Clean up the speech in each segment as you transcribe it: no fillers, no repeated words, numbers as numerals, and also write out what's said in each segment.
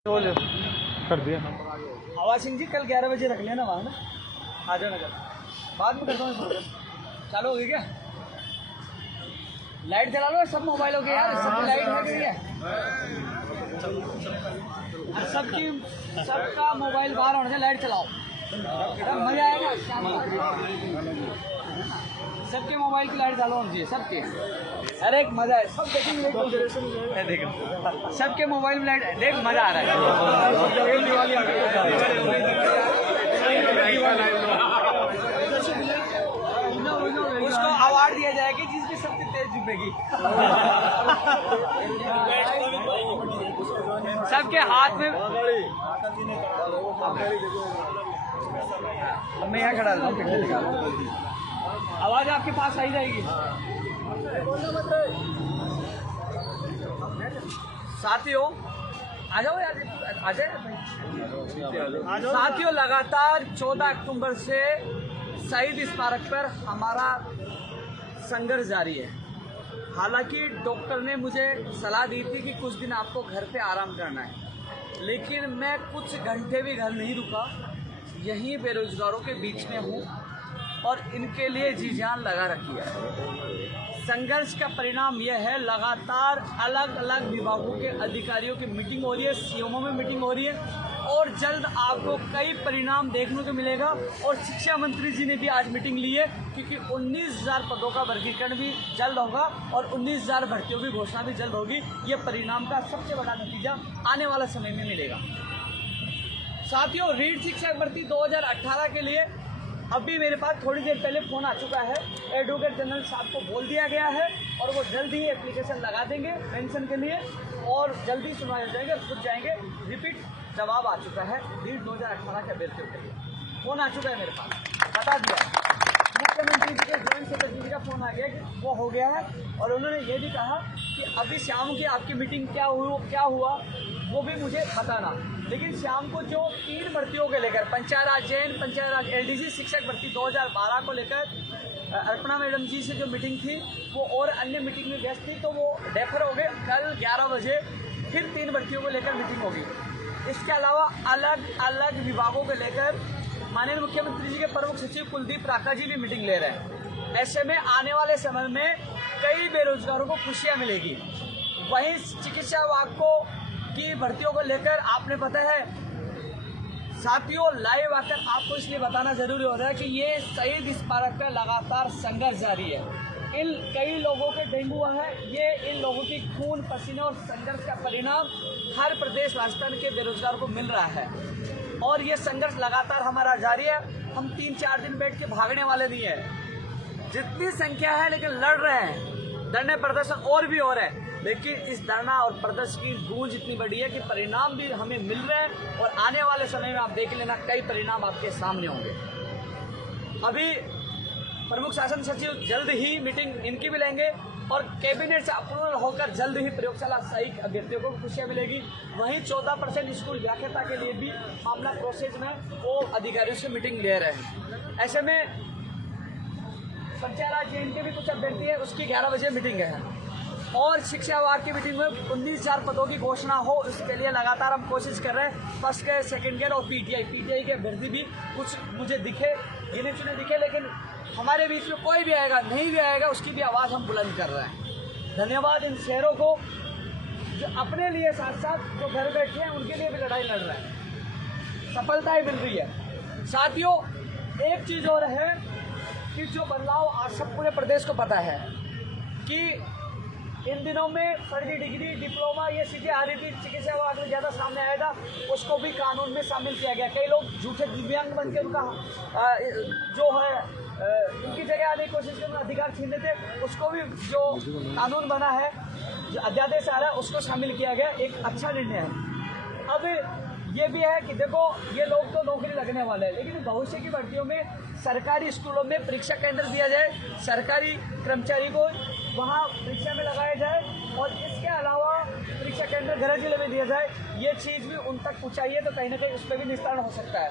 कर दिया। आवाज सिंह जी कल 11 बजे रख लेना वहाँ ना, आ जाना कल। बाद में करता हूँ। चालू हो गई क्या? लाइट जला लो सब मोबाइलों के यार, सब लाइट है गई है। सबका मोबाइल बाहर होने से लाइट चलाओ, मजा आएगा शाम को। सबके मोबाइल की लाइट चालू होनी चाहिए, सबके। अरे एक मजा है, सब देखेंगे। सबके मोबाइल में लाइट देख, मजा आ रहा है। उसको अवार्ड दिया जाएगा जिसकी सबसे तेज जुबेगी। सबके हाथ में। मैं यहाँ खड़ा हूँ, आवाज आपके पास आई जाएगी। साथियों आ जाओ यार, आ जाए साथियों। लगातार 14 अक्टूबर से शहीद स्मारक पर हमारा संघर्ष जारी है। हालांकि डॉक्टर ने मुझे सलाह दी थी कि कुछ दिन आपको घर पे आराम करना है, लेकिन मैं कुछ घंटे भी घर नहीं रुका। यहीं बेरोजगारों के बीच में हूँ और इनके लिए जी जान लगा रखी है। संघर्ष का परिणाम यह है, लगातार अलग अलग विभागों के अधिकारियों की मीटिंग हो रही है, सीएमओ में मीटिंग हो रही है और जल्द आपको कई परिणाम देखने को मिलेगा। और शिक्षा मंत्री जी ने भी आज मीटिंग ली है, क्योंकि 19,000 पदों का वर्गीकरण भी जल्द होगा और 19,000 भर्तियों की घोषणा भी जल्द होगी। ये परिणाम का सबसे बड़ा नतीजा आने वाला समय में मिलेगा। साथियों, रीढ़ शिक्षक भर्ती 2018 के लिए अभी मेरे पास थोड़ी देर पहले फ़ोन आ चुका है। एडवोकेट जनरल साहब को बोल दिया गया है और वो जल्दी ही एप्लीकेशन लगा देंगे पेंशन के लिए और जल्दी सुनवाई हो जाएंगे, खुद जाएंगे। रिपीट जवाब आ चुका है रीढ़ 2018 के अभ्यर्थियों के लिए। फ़ोन आ चुका है मेरे पास, बता दिया। मुख्यमंत्री जी के जॉइंट सेक्रेटरी का फ़ोन आ गया कि वो हो गया है और उन्होंने ये भी कहा कि अभी शाम की आपकी मीटिंग क्या हुआ वो भी मुझे बताना। लेकिन शाम को जो 3 भर्तियों के लेकर पंचायत राज जैन, पंचायत राज एलडीसी शिक्षक भर्ती 2012 को लेकर अर्पणा मैडम जी से जो मीटिंग थी वो और अन्य मीटिंग में व्यस्त थी, तो वो डेफर हो गए। कल 11 बजे फिर 3 भर्तियों को लेकर मीटिंग होगी। इसके अलावा अलग अलग विभागों को लेकर माननीय मुख्यमंत्री जी के प्रमुख सचिव कुलदीप राका जी भी मीटिंग ले रहे हैं। ऐसे में आने वाले समय में कई बेरोजगारों को खुशियाँ मिलेगी। वहीं चिकित्सा विभाग को की भर्तियों को लेकर आपने पता है साथियों, लाइव आकर आपको इसलिए बताना जरूरी हो रहा है कि ये शहीद स्मारक का लगातार संघर्ष जारी है। इन कई लोगों के डेंगू हुआ है, ये इन लोगों की खून पसीने और संघर्ष का परिणाम हर प्रदेश राजस्थान के बेरोजगार को मिल रहा है और ये संघर्ष लगातार हमारा जारी है। हम 3-4 दिन बैठ के भागने वाले नहीं है। जितनी संख्या है लेकिन लड़ रहे हैं, धरने प्रदर्शन और भी हो रहे हैं, लेकिन इस धरना और प्रदर्शन की गूंज इतनी बड़ी है कि परिणाम भी हमें मिल रहे हैं और आने वाले समय में आप देख लेना कई परिणाम आपके सामने होंगे। अभी प्रमुख शासन सचिव जल्द ही मीटिंग इनकी भी लेंगे और कैबिनेट से अप्रूवल होकर जल्द ही प्रयोगशाला सहायक अभ्यर्थियों को खुशियाँ मिलेगी। वहीं 14% स्कूल व्याख्याता के लिए भी मामला प्रोसेस में वो अधिकारियों से मीटिंग ले रहे हैं। ऐसे में पंचायत राज जैन के भी कुछ अभ्यर्थी है, उसकी 11 बजे मीटिंग है और शिक्षा विभाग की मीटिंग में 19,000 पदों की घोषणा हो, इसके लिए लगातार हम कोशिश कर रहे हैं। फर्स्ट ईयर, सेकंड ईयर और पीटीआई के अभ्यर्थी भी कुछ मुझे दिखे, गिने चुने दिखे, लेकिन हमारे बीच में कोई भी आएगा नहीं भी आएगा उसकी भी आवाज़ हम बुलंद कर रहे हैं। धन्यवाद इन शहरों को जो अपने लिए साथ साथ जो घर बैठे हैं उनके लिए भी लड़ाई लड़ रहे हैं, सफलताएँ मिल रही है। साथियों, एक चीज़ और है कि जो बदलाव आज सब पूरे प्रदेश को पता है कि इन दिनों में फर्जी डिग्री, डिप्लोमा ये चीज़ें आ रही थी, चिकित्सा विभाग में ज़्यादा सामने आया था, उसको भी कानून में शामिल किया गया। कई लोग झूठे दिव्यांग बन के उनका जो है उनकी जगह आने की कोशिश करना, अधिकार छीनते थे, उसको भी जो कानून बना है, जो अध्यादेश आ रहा है उसको शामिल किया गया। एक अच्छा निर्णय है। अब ये भी है कि देखो ये लोग तो नौकरी लगने वाले हैं, लेकिन भविष्य की भर्तियों में सरकारी स्कूलों में परीक्षा केंद्र दिया जाए, सरकारी कर्मचारी को वहाँ परीक्षा में लगाया जाए और इसके अलावा परीक्षा केंद्र घर जिले में दिया जाए। ये चीज़ भी उन तक पहुँचाइए तो कहीं ना कहीं उस पर भी निस्तारण हो सकता है।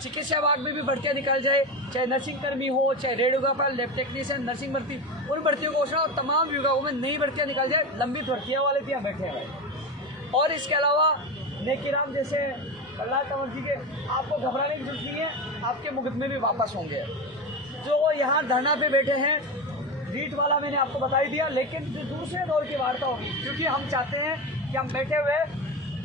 चिकित्सा विभाग में भी भर्तियाँ निकाल जाए, चाहे नर्सिंग कर्मी हो, चाहे रेडियोग्राफर, लैब टेक्नीशियन, नर्सिंग भर्ती, उन भर्तियों को घोषणा और तमाम विभागों में नई भर्तियाँ निकाल जाए। लंबित भर्तियाँ वाले भी यहाँ बैठे हैं और इसके अलावा नेकीराम जैसे प्रहलाद कंवर जी के, आपको घबराने की जरूरत नहीं है, आपके मुकदमे भी वापस होंगे। जो यहाँ धरना पे बैठे हैं, रीट वाला मैंने आपको बता ही दिया, लेकिन जो दूसरे दौर की वार्ता होगी, क्योंकि हम चाहते हैं कि हम बैठे हुए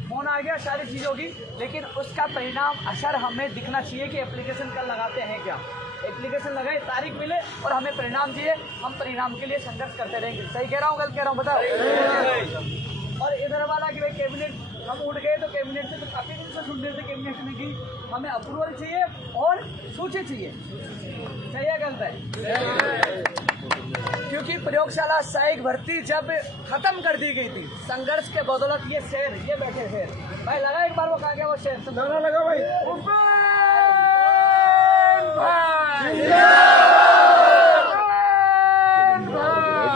फोन आ गया, सारी चीज़ होगी, लेकिन उसका परिणाम असर हमें दिखना चाहिए कि एप्लीकेशन कल लगाते हैं क्या, एप्लीकेशन लगाए, तारीख मिले और हमें परिणाम चाहिए, हम परिणाम के लिए संघर्ष करते रहेंगे। सही कह रहा हूँ, गलत कह रहा हूँ, बताओ। और इधर वाला कि भाई कैबिनेट, हम उठ गए तो कैबिनेट से तो काफ़ी दिन से सुन रहे थे कैबिनेट ने की, हमें अप्रूवल चाहिए और सूची चाहिए। सही है, गलत है? क्योंकि प्रयोगशाला सहायक भर्ती जब खत्म कर दी गई थी संघर्ष के बदौलत, ये शेर, ये बैठे शेर भाई, लगा एक बार वो कहा गया वो शेर, लगा भाई,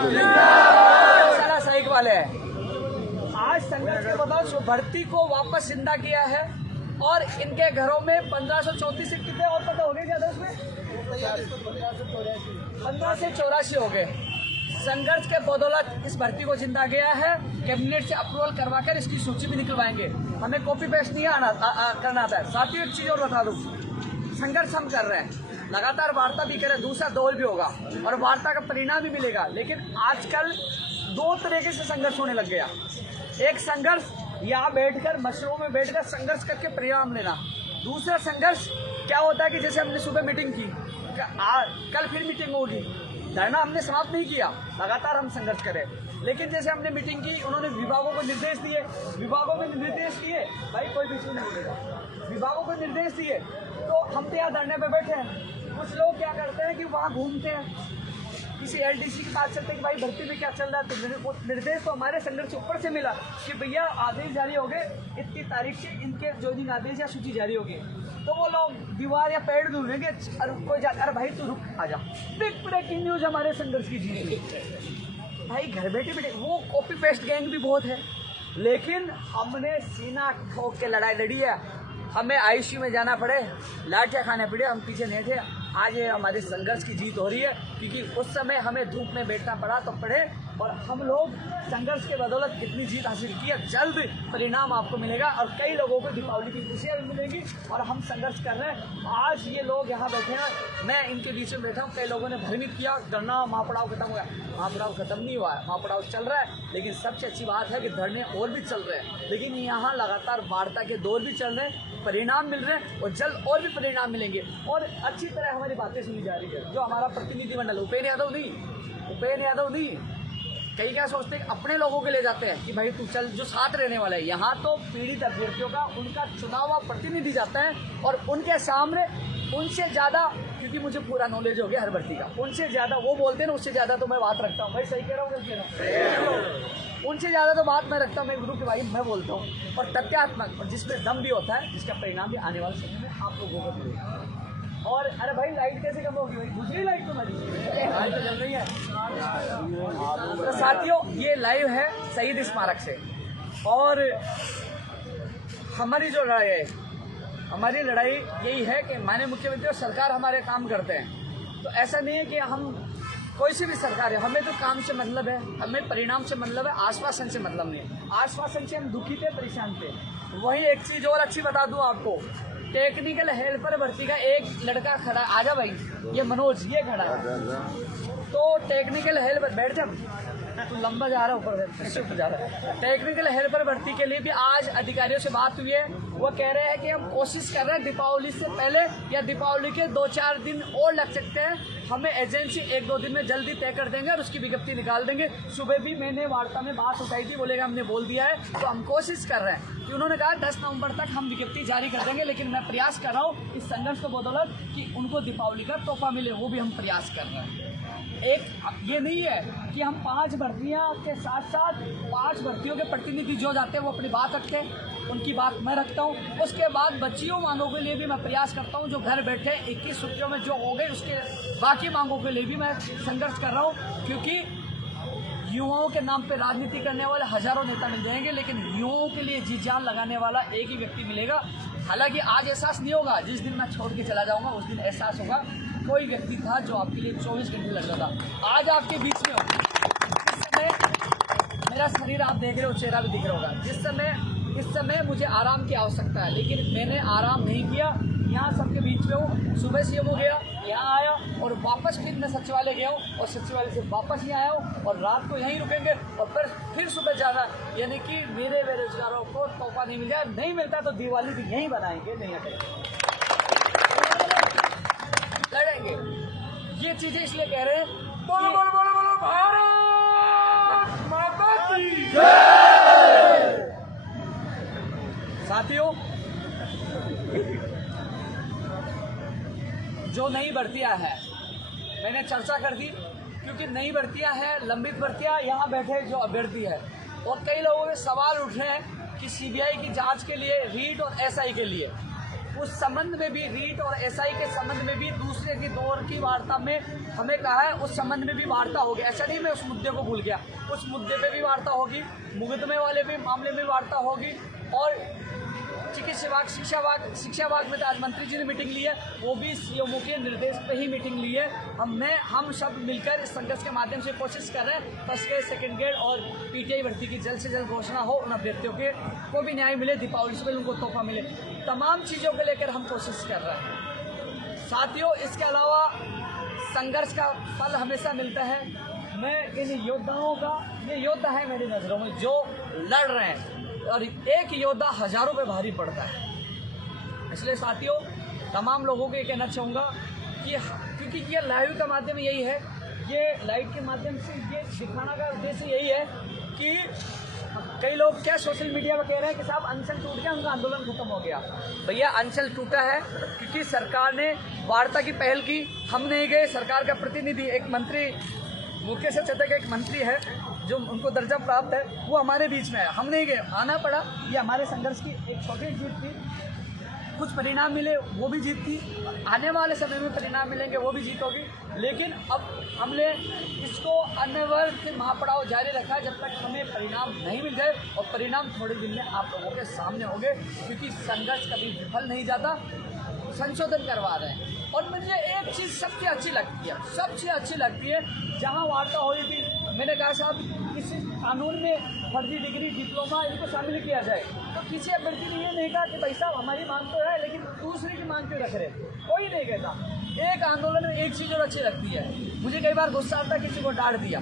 प्रयोगशाला सहायक वाले हैं। आज संघर्ष के बदौलत भर्ती को वापस जिंदा किया है और इनके घरों में 1534 कितने और पता हो गए ज्यादा, उसमें 1584 हो गए। संघर्ष के बदौलत इस भर्ती को जिंदा गया है। कैबिनेट से अप्रूवल करवाकर इसकी सूची भी निकलवाएंगे, हमें कॉपी पेस्ट नहीं करना आता है। साथ ही एक चीज और बता दूं, संघर्ष हम कर रहे हैं, लगातार वार्ता भी करें, दूसरा दौर भी होगा और वार्ता का परिणाम भी मिलेगा। लेकिन आजकल दो तरीके से संघर्ष होने लग गया। एक संघर्ष यहाँ बैठकर मशरों में बैठकर संघर्ष करके परिणाम लेना, दूसरा संघर्ष क्या होता है कि जैसे हमने सुबह मीटिंग की, कल फिर मीटिंग होगी, धरना हमने समाप्त नहीं किया, लगातार हम संघर्ष करें। लेकिन जैसे हमने मीटिंग की, उन्होंने विभागों को निर्देश दिए, भाई कोई भी नहीं बोलेगा, विभागों को निर्देश दिए, तो हम तो यहाँ धरने पे बैठे हैं। कुछ लोग क्या करते हैं कि वहाँ घूमते हैं, किसी एलडीसी के पास चलते हैं कि भाई भर्ती में क्या चल रहा है, तो निर्देश तो हमारे संघर्ष से ऊपर से मिला कि भैया आदेश जारी हो गए, इतनी तारीख से इनके ज्वाइनिंग आदेश या सूची जारी होगी। तो वो लोग दीवार या पेड़ ढूंढेंगे, कोई जा, अरे भाई तू रुक, आजा, बिग ब्रेकिंग न्यूज हमारे संघर्ष की जीत। भाई घर बैठे बैठे वो कॉपी पेस्ट गैंग भी बहुत है, लेकिन हमने सीना ठोक के लड़ाई लड़ी है। हमें आईसीयू में जाना पड़े, लाठियाँ खाने पड़े, हम पीछे नहीं थे। आज ये हमारे संघर्ष की जीत हो रही है, क्योंकि उस समय हमें धूप में बैठना पड़ा तो पड़े, और हम लोग संघर्ष के बदौलत कितनी जीत हासिल की है। जल्द परिणाम आपको मिलेगा और कई लोगों को दीपावली की खुशियाँ भी मिलेंगी। और हम संघर्ष कर रहे हैं। आज ये लोग यहाँ बैठे हैं, मैं इनके बीच में बैठा हूँ। कई लोगों ने भ्रमित किया धरना महापड़ाव खत्म हुआ, महापड़ाव खत्म नहीं हुआ है, महापड़ाव चल रहा है। लेकिन सबसे अच्छी बात है कि धरने और भी चल रहे हैं, लेकिन यहाँ लगातार वार्ता के दौर भी चल रहे हैं, परिणाम मिल रहे हैं और जल्द और भी परिणाम मिलेंगे। और अच्छी तरह हमारी बातें सुनी जा रही है। जो हमारा प्रतिनिधिमंडल उपेंद्र यादव नहीं, कई क्या सोचते हैं अपने लोगों के ले जाते हैं कि भाई तू चल, जो साथ रहने वाला है। यहाँ तो पीड़ित अभ्यर्थियों का उनका चुना हुआ प्रतिनिधि जाता है और उनके सामने उनसे ज़्यादा, क्योंकि मुझे पूरा नॉलेज हो गया हर भर्ती का, उनसे ज़्यादा वो बोलते हैं ना, उससे ज़्यादा तो मैं बात रखता हूँ। भाई सही कह रहा हूँ, गलत कह रहा हूँ? उनसे ज़्यादा तो बात मैं रखता हूँ, मैं गुरु के भाई मैं बोलता हूँ, और तथ्यात्मक, और जिसमें दम भी होता है, जिसका परिणाम भी आने वाले समय में आप लोगों को मिलेगा। और अरे भाई लाइट कैसे कम होगी भाई, दूसरी लाइट तो मरी लाइट तो जल रही है। तो साथियों, ये लाइव है शहीद स्मारक से, और हमारी जो लड़ाई है, हमारी लड़ाई यही है कि माननीय मुख्यमंत्री और सरकार हमारे काम करते हैं। तो ऐसा नहीं है कि हम कोई सी भी सरकार है, हमें तो काम से मतलब है, हमें परिणाम से मतलब है, आश्वासन से मतलब नहीं है। आश्वासन से हम दुखी थे, परेशान थे। वहीं एक चीज़ और अच्छी बता दूं आपको, टेक्निकल हेल्पर भर्ती का एक लड़का खड़ा, आजा भाई, ये मनोज, ये खड़ा है। तो टेक्निकल हेल्पर, बैठ जा, तू लंबा जा रहा है, ऊपर जा रहा है। टेक्निकल हेल्पर भर्ती के लिए भी आज अधिकारियों से बात हुई है। वो कह रहे हैं कि हम कोशिश कर रहे हैं दीपावली से पहले या दीपावली के 2-4 दिन और लग सकते हैं, हमें एजेंसी 1-2 दिन में जल्दी तय कर देंगे और उसकी विज्ञप्ति निकाल देंगे। सुबह भी मैंने वार्ता में बात उठाई थी, बोलेगा हमने बोल दिया है, तो हम कोशिश कर रहे हैं कि उन्होंने कहा 10 नवंबर तक हम विज्ञप्ति जारी कर देंगे। लेकिन मैं प्रयास कर रहा हूँ इस संघर्ष को बदौलत कि उनको दीपावली का तोहफा मिले, वो भी हम प्रयास कर रहे हैं। एक ये नहीं है कि हम 5 भर्तियाँ के साथ साथ 5 भर्तियों के प्रतिनिधि जो जाते हैं वो अपनी बात रखते हैं, उनकी बात मैं रखता हूँ। उसके बाद बच्चियों मांगों के लिए भी मैं प्रयास करता हूँ, जो घर बैठे 21 छुट्टियों में जो हो गए, उसके बाकी मांगों के लिए भी मैं संघर्ष कर रहा हूँ। क्योंकि युवाओं के नाम पे राजनीति करने वाले हजारों नेता मिल जाएंगे, लेकिन युवाओं के लिए जी जान लगाने वाला एक ही व्यक्ति मिलेगा। हालांकि आज एहसास नहीं होगा, जिस दिन मैं छोड़ के चला जाऊंगा उस दिन एहसास होगा। कोई व्यक्ति था जो आपके लिए 24 घंटे लग रहा था, आज आपके बीच में हो। जिस समय मेरा शरीर आप देख रहे हो, चेहरा भी दिख रहा होगा, जिस समय इस समय मुझे आराम की आवश्यकता है, लेकिन मैंने आराम नहीं किया। यहाँ सबके बीच में हूँ। सुबह सीएम हो गया, यहाँ आया और वापस फिर मैं सचिवालय गया हूँ और सचिवालय से वापस यहाँ आया हूँ और रात को यहीं रुकेंगे और फिर सुबह जाना। यानी कि मेरे बेरोजगारों को तोहफा नहीं मिल जाए, नहीं मिलता तो दिवाली भी यहीं बनाएंगे, नहीं करेंगे, लड़ेंगे। ये चीजें इसलिए कह रहे हैं, बोलो बोलो बोलो बोलो भारत माता की जय। साथियों, जो नई भर्तियां है मैंने चर्चा कर दी, क्योंकि नई भर्तियां हैं, लंबित भर्तियां, यहाँ बैठे जो अभ्यर्थी है और कई लोगों के सवाल उठ रहे हैं कि सीबीआई की जांच के लिए, रीट और एसआई के लिए, उस संबंध में भी, रीट और एसआई के संबंध में भी दूसरे की दौर की वार्ता में हमें कहा है, उस संबंध में भी वार्ता होगी। ऐसा नहीं मैं उस मुद्दे को भूल गया, उस मुद्दे पे भी वार्ता होगी, मुकदमे वाले भी मामले में वार्ता होगी। और चिकित्सा विभाग, शिक्षा विभाग में तो आज मंत्री जी ने मीटिंग ली है, वो भी सीएमओ के निर्देश पे ही मीटिंग ली है। हम सब मिलकर इस संघर्ष के माध्यम से कोशिश कर रहे हैं फर्स्ट ग्रेड, सेकंड ग्रेड और पीटीआई भर्ती की जल्द से जल्द घोषणा हो, उन अभ्यर्थियों के को भी न्याय मिले, दीपावली से उनको तोहफा मिले। तमाम चीज़ों को लेकर हम कोशिश कर रहे हैं। साथियों, इसके अलावा संघर्ष का फल हमेशा मिलता है। मैं इन योद्धाओं का, ये योद्धा है मेरी नज़रों में जो लड़ रहे हैं, और एक योद्धा हजारों पे भारी पड़ता है। इसलिए साथियों, तमाम लोगों को ये कहना चाहूँगा कि क्योंकि ये लाइव का माध्यम यही है, ये लाइव के माध्यम से ये दिखाना का उद्देश्य यही है कि कई लोग क्या सोशल मीडिया पर कह रहे हैं कि साहब अनशन टूट गया, उनका आंदोलन खत्म हो गया। भैया, अनशन टूटा है क्योंकि सरकार ने वार्ता की पहल की, हम नहीं गए। सरकार का प्रतिनिधि, एक मंत्री, मुकेश चतक एक मंत्री है जो उनको दर्जा प्राप्त है, वो हमारे बीच में है, हम नहीं गए, आना पड़ा। ये हमारे संघर्ष की एक छोटी जीत थी, कुछ परिणाम मिले, वो भी जीत थी, आने वाले समय में परिणाम मिलेंगे, वो भी जीत होगी। लेकिन अब हमने इसको अनिवार्य महापड़ाव जारी रखा जब तक हमें परिणाम नहीं मिल गए, और परिणाम थोड़े दिन में आप लोगों के सामने होंगे, क्योंकि संघर्ष कभी विफल नहीं जाता, संशोधन करवा रहे हैं। और मुझे एक चीज़ सबसे अच्छी लगती है, जहाँ वार्ता हो रही थी, मैंने कहा साहब किसी कानून में फर्जी डिग्री, डिप्लोमा इनको शामिल किया जाए, तो किसी अभ्यर्थी ने ये नहीं कहा कि भाई साहब हमारी मांग तो है लेकिन दूसरे की मांग क्यों रख रहे, कोई नहीं कहता। एक आंदोलन में एक चीज़ और अच्छी लगती है, मुझे कई बार गुस्सा आता है, किसी को डांट दिया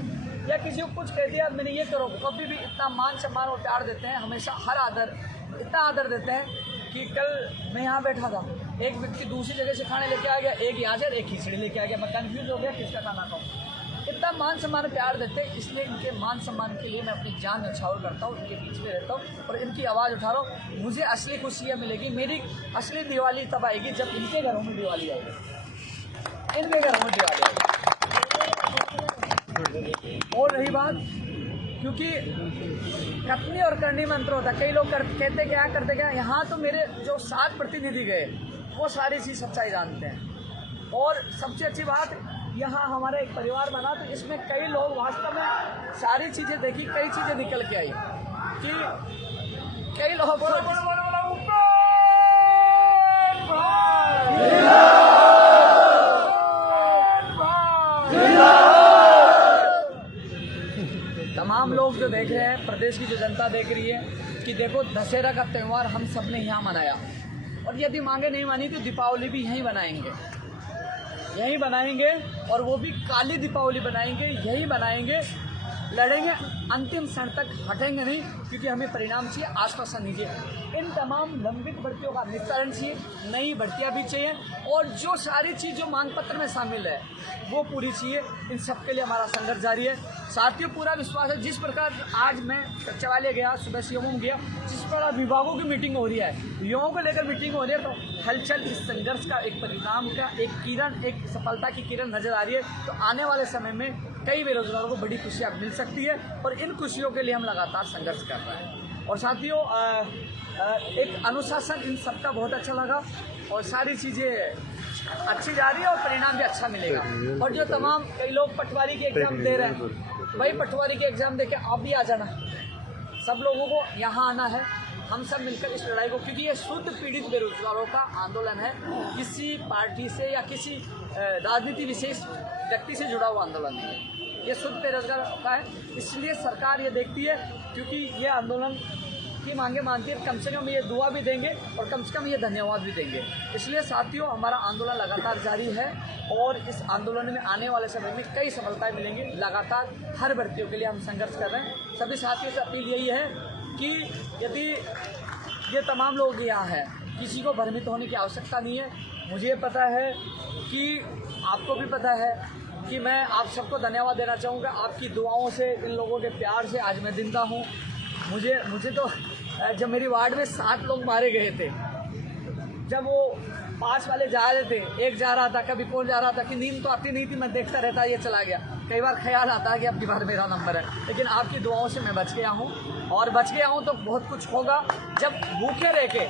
या किसी को कुछ कह दिया, मैंने ये करो, कभी भी इतना मान सम्मान और प्यार देते हैं, हमेशा हर आदर, इतना आदर देते हैं कि कल मैं यहाँ बैठा था, एक व्यक्ति दूसरी जगह से खाने लेके आ गया, एक यहाँ से एक खिचड़ी लेके आ गया, मैं कन्फ्यूज हो गया किसका खाना खाऊँ। इतना मान सम्मान प्यार देते हैं, इसलिए इनके मान सम्मान के लिए मैं अपनी जान न्यौछावर करता हूँ, इनके बीच में रहता हूँ और इनकी आवाज़ उठा रहा हूँ। मुझे असली खुशी मिलेगी, मेरी असली दिवाली तब आएगी जब इनके घरों में दिवाली आएगी, इनके घरों में दिवाली आएगी। और रही बात, क्योंकि कथनी और करनी में अंतर होता है, कई लोग कहते क्या करते क्या, यहाँ तो मेरे जो 7 प्रतिनिधि गए वो सारी चीज़ सच्चाई जानते हैं। और सबसे अच्छी बात, यहाँ हमारा एक परिवार बना, तो इसमें कई लोग वास्तव में सारी चीज़ें देखी, कई चीज़ें निकल के आई कि कई लोग तमाम लोग जो देख रहे हैं, प्रदेश की जो जनता देख रही है कि देखो दशहरा का त्यौहार हम सब ने यहाँ मनाया, और यदि मांगे नहीं मानी तो दीपावली भी यहीं बनाएंगे और वो भी काली दीपावली बनाएंगे, यही बनाएंगे, लड़ेंगे, अंतिम क्षण तक हटेंगे नहीं, क्योंकि हमें परिणाम चाहिए, आश्वासन नहीं चाहिए। इन तमाम लंबित भर्तियों का निस्तारण चाहिए, नई भर्तियाँ भी चाहिए, और जो सारी चीज़ जो मांग पत्र में शामिल है वो पूरी चाहिए। इन सब के लिए हमारा संघर्ष जारी है। साथियों, पूरा विश्वास है, जिस प्रकार आज मैं सचिवालय गया, सुबह सीएमओ गया, जिस प्रकार विभागों की मीटिंग हो रही है, युवाओं को लेकर मीटिंग हो रही है, तो हलचल इस संघर्ष का, एक परिणाम का एक किरण, एक सफलता की किरण नजर आ रही है। तो आने वाले समय में कई बेरोजगारों को बड़ी खुशियाँ मिल सकती है, और इन खुशियों के लिए हम लगातार संघर्ष कर रहे हैं। और साथियों, एक अनुशासन इन सबका बहुत अच्छा लगा, और सारी चीज़ें अच्छी जा रही है और परिणाम भी अच्छा मिलेगा। और जो तमाम कई लोग पटवारी के एग्ज़ाम दे रहे हैं, भाई पटवारी के एग्ज़ाम दे के आप भी आ जाना, सब लोगों को यहाँ आना है, हम सब मिलकर इस लड़ाई को, क्योंकि ये शुद्ध पीड़ित बेरोजगारों का आंदोलन है, किसी पार्टी से या किसी राजनीति विशेष व्यक्ति से जुड़ा हुआ आंदोलन नहीं है, ये शुद्ध बेरोजगार का है। इसलिए सरकार ये देखती है, क्योंकि ये आंदोलन सबकी मांगे मानती है, कम से कम ये दुआ भी देंगे और कम से कम ये धन्यवाद भी देंगे। इसलिए साथियों, हमारा आंदोलन लगातार जारी है और इस आंदोलन में आने वाले समय में कई सफलताएं मिलेंगी। लगातार हर भर्तियों के लिए हम संघर्ष कर रहे हैं। सभी साथियों से अपील यही है कि यदि ये तमाम लोग यहाँ हैं, किसी को भ्रमित होने की आवश्यकता नहीं है। मुझे पता है कि आपको भी पता है कि मैं आप सबको धन्यवाद देना चाहूँगा। आपकी दुआओं से, इन लोगों के प्यार से आज मैं जिंदा हूँ। मुझे तो जब मेरी वार्ड में 7 लोग मारे गए थे, जब वो 5 वाले जा रहे थे, एक जा रहा था, कभी कौन जा रहा था, कि नींद तो आती नहीं थी, मैं देखता रहता ये चला गया। कई बार ख्याल आता है कि अब की बार मेरा नंबर है, लेकिन आपकी दुआओं से मैं बच गया हूँ और बच गया हूँ तो बहुत कुछ होगा। जब भूखे रह के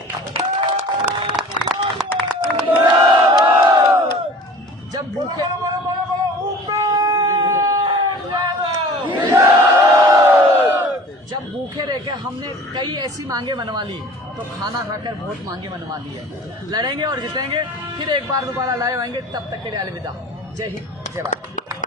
जब भूखे रह के हमने कई ऐसी मांगे मनवा ली, तो खाना खाकर बहुत मांगे मनवा ली है। लड़ेंगे और जीतेंगे, फिर एक बार दोबारा लाए आएंगे। तब तक के लिए अलविदा। जय हिंद, जय भारत।